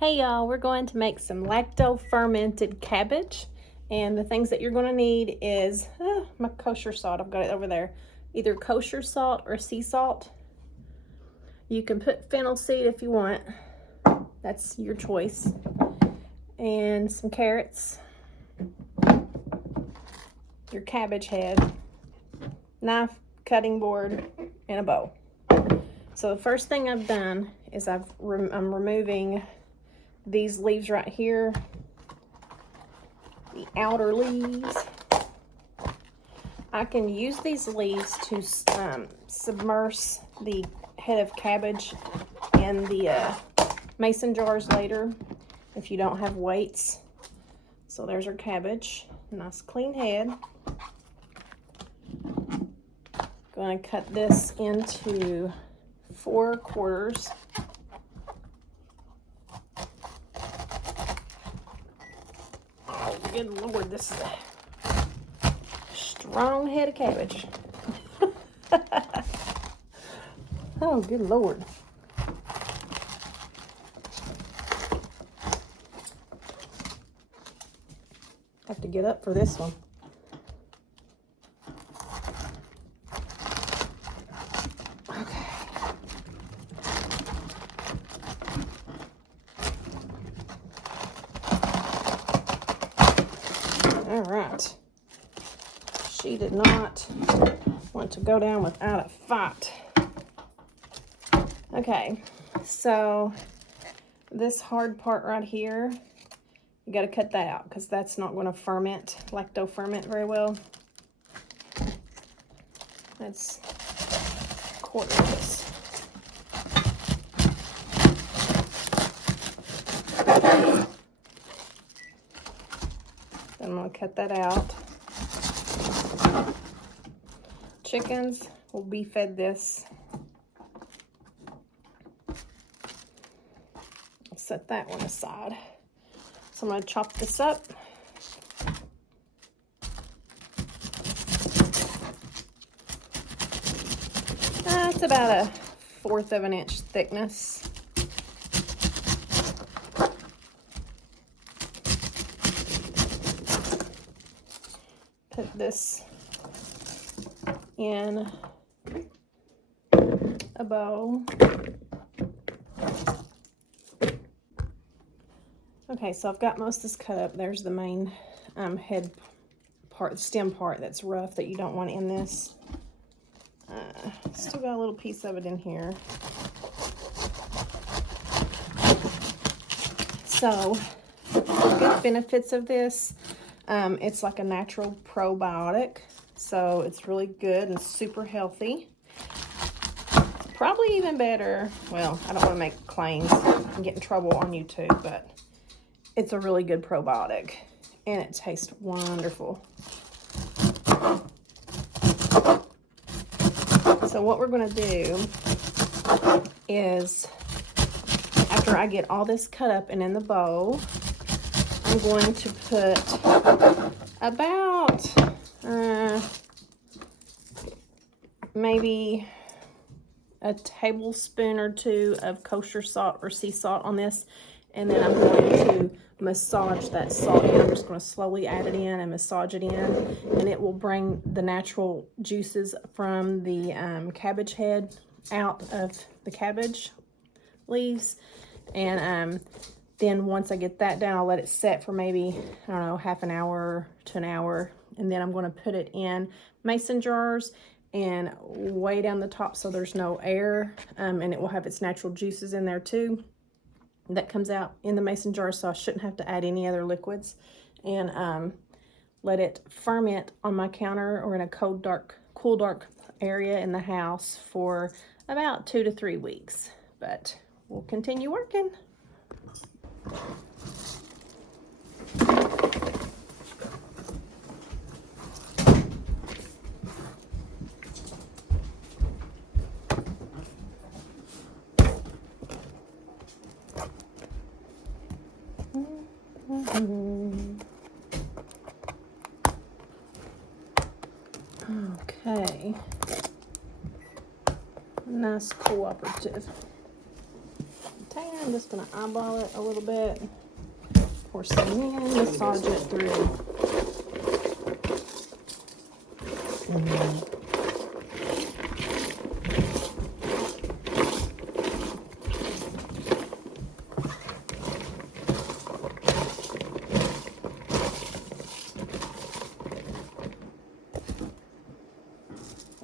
Hey y'all, we're going to make some lacto fermented cabbage, and the things that you're going to need is my kosher salt. I've got it over there. Either kosher salt or sea salt. You can put fennel seed if you want. That's your choice. And some carrots. Your cabbage head. Knife, cutting board, and a bowl. So the first thing I've done is I'm removing these leaves right here, the outer leaves. I can use these leaves to submerge the head of cabbage in the mason jars later if you don't have weights. So there's our cabbage, nice clean head. Going to cut this into 4 quarters. Oh, good Lord, this is a strong head of cabbage. Oh, good Lord. Have to get up for this one. Okay. All right. She did not want to go down without a fight. Okay, so this hard part right here, you got to cut that out because that's not going to ferment, lacto ferment very well. That's a quarter of this. Then I'm going to cut that out. Chickens will be fed this. I'll set that one aside. So I'm going to chop this up. It's about 1/4 of an inch thickness. Put this in a bowl. Okay, so I've got most of this cut up. There's the main head part, stem part that's rough that you don't want in this. Still got a little piece of it in here. So, the good benefits of this, it's like a natural probiotic. So it's really good and super healthy. Probably even better, well, I don't want to make claims and get in trouble on YouTube, but it's a really good probiotic and it tastes wonderful. So what we're going to do is, after I get all this cut up and in the bowl, I'm going to put about maybe a tablespoon or 2 of kosher salt or sea salt on this, and then I'm going to massage that salt in. I'm just going to slowly add it in and massage it in, and it will bring the natural juices from the cabbage head out of the cabbage leaves. And then once I get that down, I'll let it set for maybe, I don't know, half an hour to an hour, and then I'm going to put it in mason jars and way down the top so there's no air, and it will have its natural juices in there too. That comes out in the mason jar, so I shouldn't have to add any other liquids. And let it ferment on my counter or in a cool, dark area in the house for about 2 to 3 weeks. But we'll continue working. Okay, nice cooperative. Tiny I'm just gonna eyeball it a little bit, pour some in, massage it through.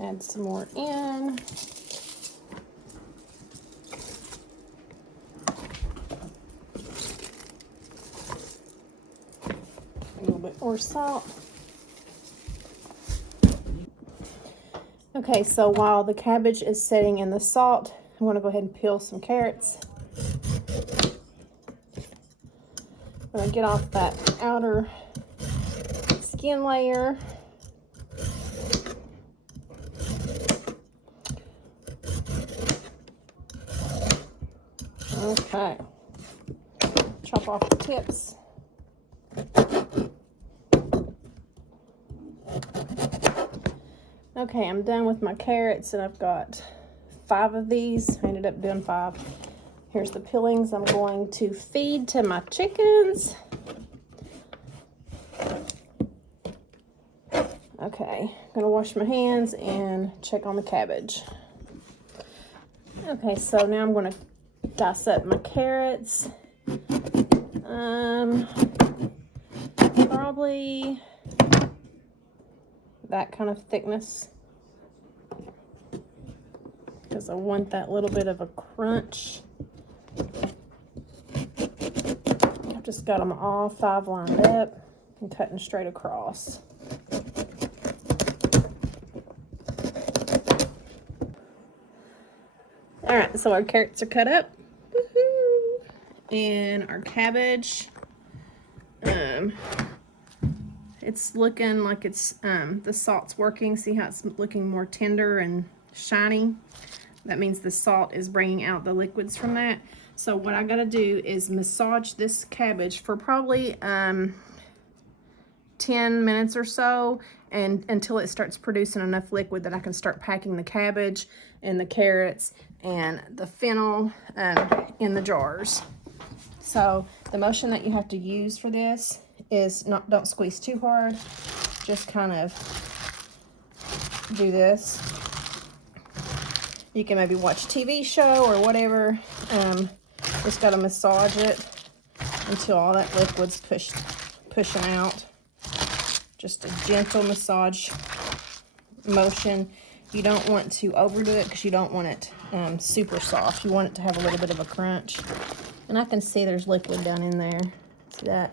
Add some more in. A little bit more salt. Okay, so while the cabbage is setting in the salt, I'm gonna go ahead and peel some carrots. I'm gonna get off that outer skin layer. Okay, chop off the tips. Okay, I'm done with my carrots, and I've got 5 of these. I ended up doing 5. Here's the peelings I'm going to feed to my chickens. Okay, I'm gonna wash my hands and check on the cabbage. Okay, so now I'm gonna dice up my carrots. Probably that kind of thickness, because I want that little bit of a crunch. I've just got them all 5 lined up and cutting straight across. All right, so our carrots are cut up. Woohoo! And our cabbage, it's looking like it's, the salt's working. See how it's looking more tender and shiny? That means the salt is bringing out the liquids from that. So what I gotta do is massage this cabbage for probably 10 minutes or so, and until it starts producing enough liquid that I can start packing the cabbage and the carrots and the fennel in the jars. So the motion that you have to use for this is don't squeeze too hard, just kind of do this. You can maybe watch a TV show or whatever. Just gotta massage it until all that liquid's pushing out. Just a gentle massage motion. You don't want to overdo it because you don't want it super soft. You want it to have a little bit of a crunch. And I can see there's liquid down in there. See that?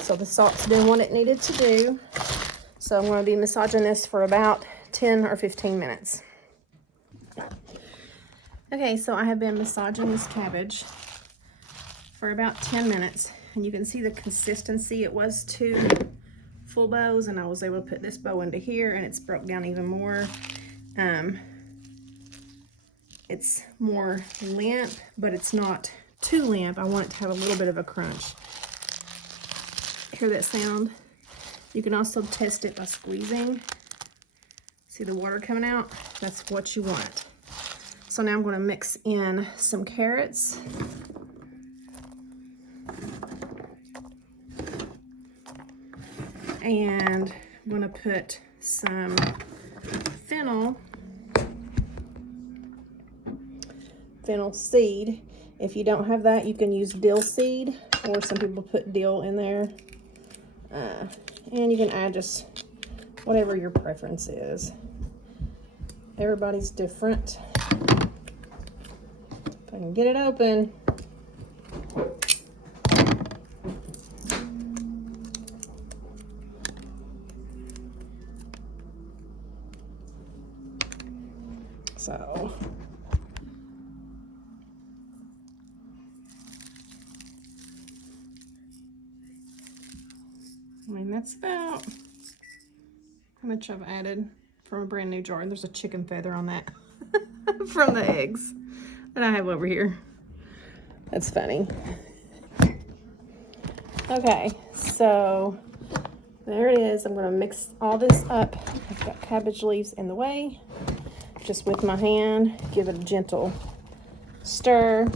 So the salt's doing what it needed to do. So I'm going to be massaging this for about 10 or 15 minutes. Okay, so I have been massaging this cabbage for about 10 minutes. And you can see the consistency. It was 2 full bows, and I was able to put this bow into here, and it's broke down even more. It's more limp, but it's not too limp. I want it to have a little bit of a crunch. Hear that sound? You can also test it by squeezing. See the water coming out? That's what you want. So now I'm going to mix in some carrots. And I'm going to put some fennel seed. If you don't have that, you can use dill seed, or some people put dill in there. And you can add just whatever your preference is. Everybody's different. If I can get it open. So I mean, that's about how much I've added from a brand new jar. And there's a chicken feather on that from the eggs that I have over here. That's funny. Okay, so there it is. I'm going to mix all this up. I've got cabbage leaves in the way. Just with my hand, give it a gentle stir.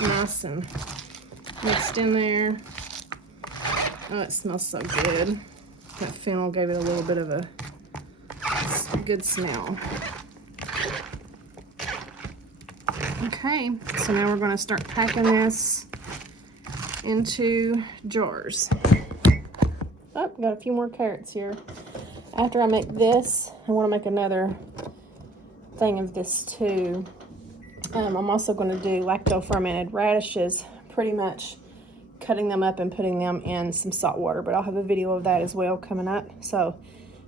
nice and mixed in there. Oh, it smells so good. That fennel gave it a little bit of a good smell. Okay, so now we're going to start packing this into jars. Oh, got a few more carrots here. After I make this, I want to make another thing of this too. I'm also going to do lacto fermented radishes, pretty much cutting them up and putting them in some salt water, but I'll have a video of that as well coming up. So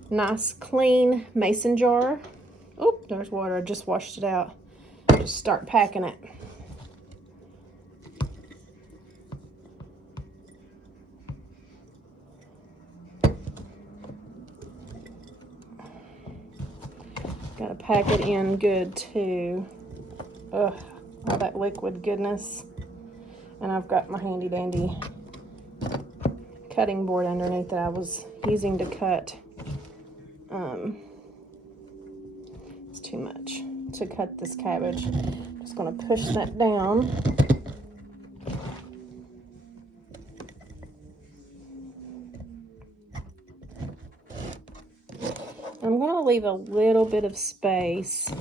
nice clean mason jar. Oh, there's water. I just washed it out. Just start packing it. Gotta pack it in good too. Ugh, all that liquid goodness. And I've got my handy dandy cutting board underneath that I was using to cut. It's too much to cut this cabbage. Just gonna push that down. I'm gonna leave a little bit of space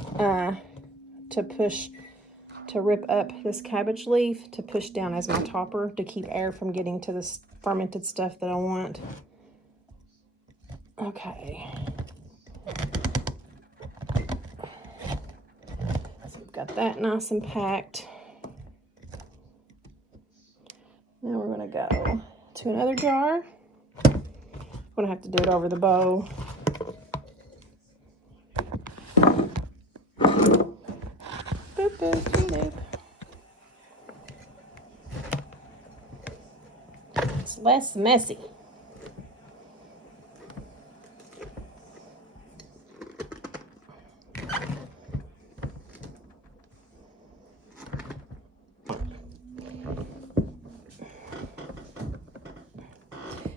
to rip up this cabbage leaf to push down as my topper to keep air from getting to this fermented stuff that I want. Okay. So we've got that nice and packed. Now we're gonna go to another jar. I'm gonna have to do it over the bowl. Boop, boop, boop, boop. It's less messy.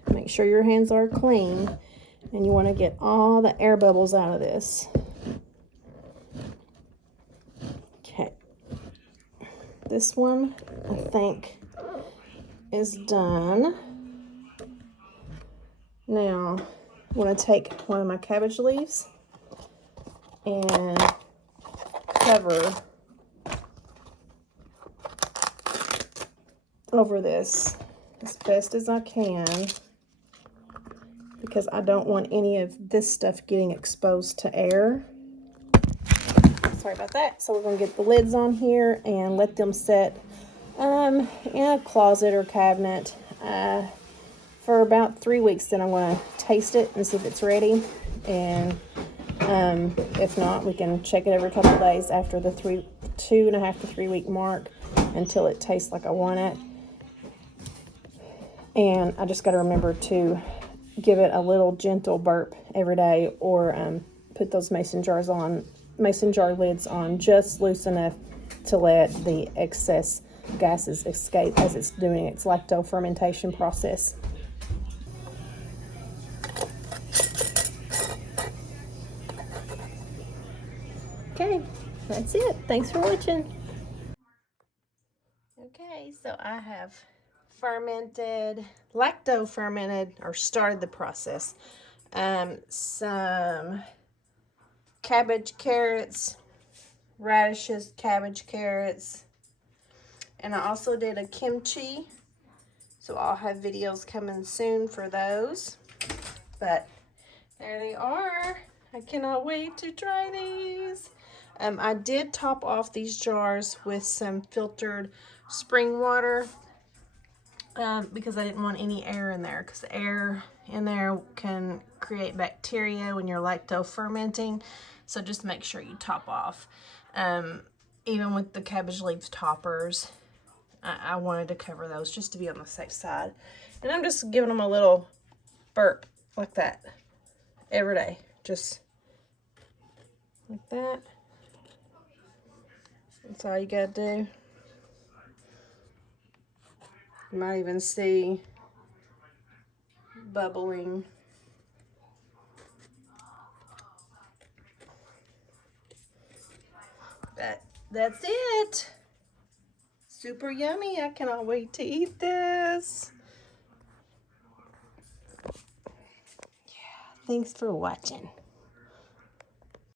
Make sure your hands are clean, and you want to get all the air bubbles out of this. Okay. This one, I think, is done. Now, I'm going to take one of my cabbage leaves and cover over this as best as I can, because I don't want any of this stuff getting exposed to air. Sorry about that. So we're going to get the lids on here and let them set in a closet or cabinet for about 3 weeks. Then I'm going to taste it and see if it's ready. And if not, we can check it every couple of days after the 2.5 to 3 week mark until it tastes like I want it. And I just got to remember to give it a little gentle burp every day, or put those mason jar lids on just loose enough to let the excess gases escape as it's doing its lacto fermentation process. Okay, that's it. Thanks for watching. Okay, so I have lacto fermented, or started the process. Some cabbage, carrots, radishes, cabbage, carrots, and I also did a kimchi, so I'll have videos coming soon for those. But there they are. I cannot wait to try these. I did top off these jars with some filtered spring water because I didn't want any air in there, because the air in there can create bacteria when you're lacto fermenting. So just make sure you top off. Even with the cabbage leaf toppers, I wanted to cover those just to be on the safe side. And I'm just giving them a little burp like that every day, just like that. That's all you gotta do. You might even see bubbling. But that's it. super yummy. I cannot wait to eat this. Yeah, thanks for watching.